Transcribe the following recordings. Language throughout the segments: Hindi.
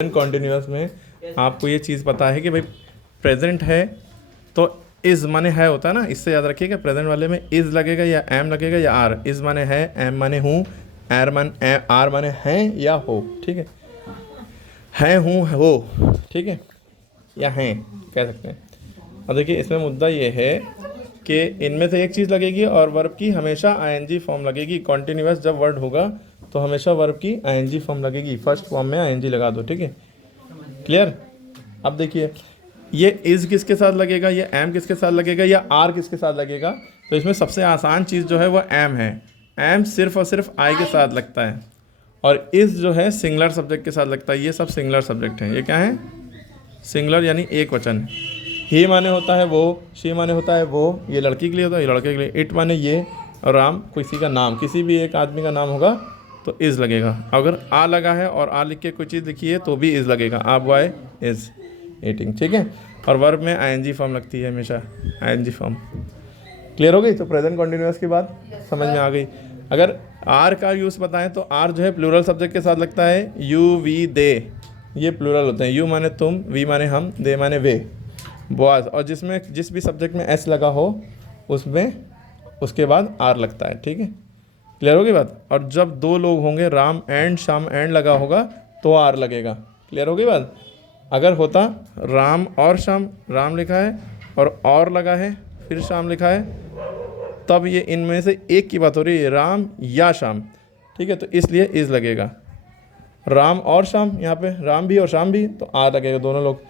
कॉन्टिन्यूअस में आपको ये चीज़ पता है कि भाई प्रेजेंट है तो इज़ माने है होता है ना, इससे याद रखिएगा। प्रेजेंट वाले में इज़ लगेगा या एम लगेगा या आर। इज़ माने है, एम माने हूँ, आर माने हैं या हो, ठीक है हूँ हो, ठीक है, या हैं कह सकते हैं। और देखिए इसमें मुद्दा ये है कि इनमें से एक चीज़ लगेगी और वर्ब की हमेशा आईएनजी फॉर्म लगेगी। कॉन्टिन्यूअस जब वर्ड होगा तो हमेशा वर्ब की आईएनजी फॉर्म लगेगी। फर्स्ट फॉर्म में आईएनजी लगा दो, ठीक है, क्लियर। अब देखिए ये इज़ किसके साथ लगेगा, ये एम किसके साथ लगेगा, या आर किसके साथ लगेगा। तो इसमें सबसे आसान चीज़ जो है वो एम है। एम सिर्फ और सिर्फ आई के साथ लगता है और इज़ जो है सिंगुलर सब्जेक्ट के साथ लगता है। ये सब सिंगुलर सब्जेक्ट हैं। ये क्या है? सिंगुलर यानी एक वचन। ही माने होता है वो, शी माने होता है वो, ये लड़की के लिए होता है, ये लड़के के लिए। इट माने ये, और राम किसी का नाम, किसी भी एक आदमी का नाम होगा तो इज़ लगेगा। अगर आ लगा है और आ लिख के कोई चीज़ लिखी है तो भी इज़ लगेगा। आप वाई इज़ ईटिंग, ठीक है। और वर्ब में आईएनजी फॉर्म लगती है हमेशा, आईएनजी फॉर्म। क्लियर हो गई? तो प्रेजेंट कॉन्टिन्यूअस की बात समझ में आ गई। अगर आर का यूज़ बताएं तो आर जो है प्लूरल सब्जेक्ट के साथ लगता है। यू, वी, दे, ये प्लूरल होते हैं। यू माने तुम, वी माने हम, दे माने वे, बॉयज़। और जिसमें जिस भी सब्जेक्ट में एस लगा हो उसमें उसके बाद आर लगता है, ठीक है। क्लियर होगी बात? और जब दो लोग होंगे, राम एंड श्याम एंड लगा होगा तो आर लगेगा। क्लियर होगी बात? अगर होता राम और श्याम, राम लिखा है और लगा है, फिर श्याम लिखा है, तब ये इनमें से एक की बात हो रही है, राम या श्याम, ठीक है। तो इसलिए इज़ लगेगा। राम और श्याम, यहाँ पे राम भी और श्याम भी, तो आर लगेगा दोनों लोग।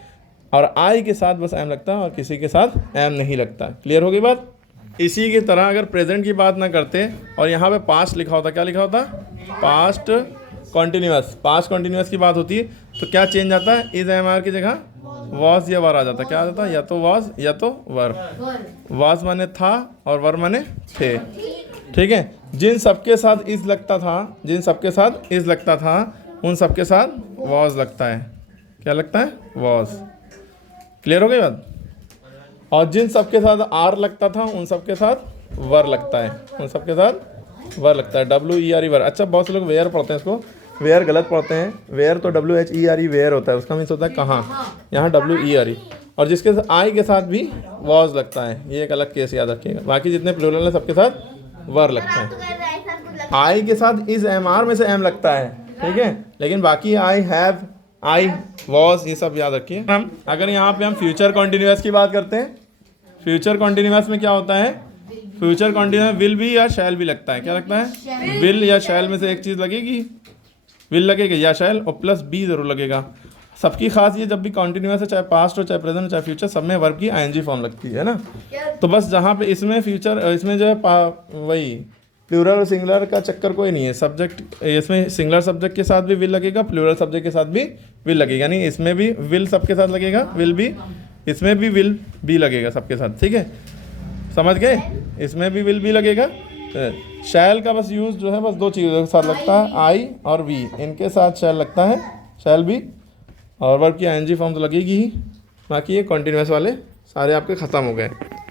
और आई के साथ बस एम लगता है और किसी के साथ एम नहीं लगता। क्लियर होगी बात? इसी की तरह अगर प्रेजेंट की बात ना करते और यहाँ पे पास्ट लिखा होता, क्या लिखा होता? Past continuous. पास्ट कॉन्टिन्यूअस की बात होती है तो क्या चेंज आता है? इज एम आर की जगह वॉज या वर आ जाता है। क्या आ जाता है? या तो वॉज या तो वर। वॉज माने था और वर माने थे, ठीक है। जिन सबके साथ इज लगता था, जिन सबके साथ इज लगता था, उन सबके साथ वॉज लगता है। क्या लगता है? वॉज। क्लियर हो गई बात? और जिन सबके साथ आर लगता था उन सबके साथ वर लगता है, उन सबके साथ वर लगता है। WERE वर। अच्छा, बहुत से लोग वेयर पढ़ते हैं, इसको वेयर गलत पढ़ते हैं। वेयर तो WHERE वेयर होता है, उसका मीन्स होता है कहाँ। यहाँ WERE। और जिसके साथ आई के साथ भी वॉज लगता है, ये एक अलग केस याद रखिएगा। बाकी जितने प्लूरल हैं सबके साथ वर लगता है। आई के साथ इज एम आर में से एम लगता है, ठीक है, लेकिन बाकी आई हैव, आई वॉज, ये सब याद रखिए। हम अगर यहाँ पे हम फ्यूचर कॉन्टिन्यूअस की बात करते हैं, फ्यूचर कॉन्टिन्यूअस में क्या होता है? फ्यूचर कॉन्टिन्यूअस विल भी या शैल भी लगता है। क्या लगता है? विल या शैल में से एक चीज़ लगेगी, विल लगेगा या शैल, और प्लस बी जरूर लगेगा। सबकी खास ये, जब भी कॉन्टिन्यूअस है, चाहे पास्ट हो, चाहे प्रेजेंट हो, चाहे फ्यूचर, सब में वर्ब की आईएनजी फॉर्म लगती है ना। तो बस जहाँ पे इसमें फ्यूचर, इसमें जो है वही प्लूरल और सिंगुलर का चक्कर कोई नहीं है। सब्जेक्ट इसमें सिंगुलर सब्जेक्ट के साथ भी विल लगेगा, प्लूरल सब्जेक्ट के साथ भी विल लगेगा। यानी इसमें भी विल सबके साथ लगेगा, विल भी, इसमें भी विल भी लगेगा सबके साथ, ठीक है। समझ गए? इसमें भी विल भी लगेगा। शैल का बस यूज़ जो है बस दो चीज़ों के साथ लगता है, आई और वी, इनके साथ शैल लगता है, शैल भी। और वर्ब की आईएनजी फॉर्म तो लगेगी ही। बाकी ये कॉन्टिन्यूअस वाले सारे आपके ख़त्म हो गए।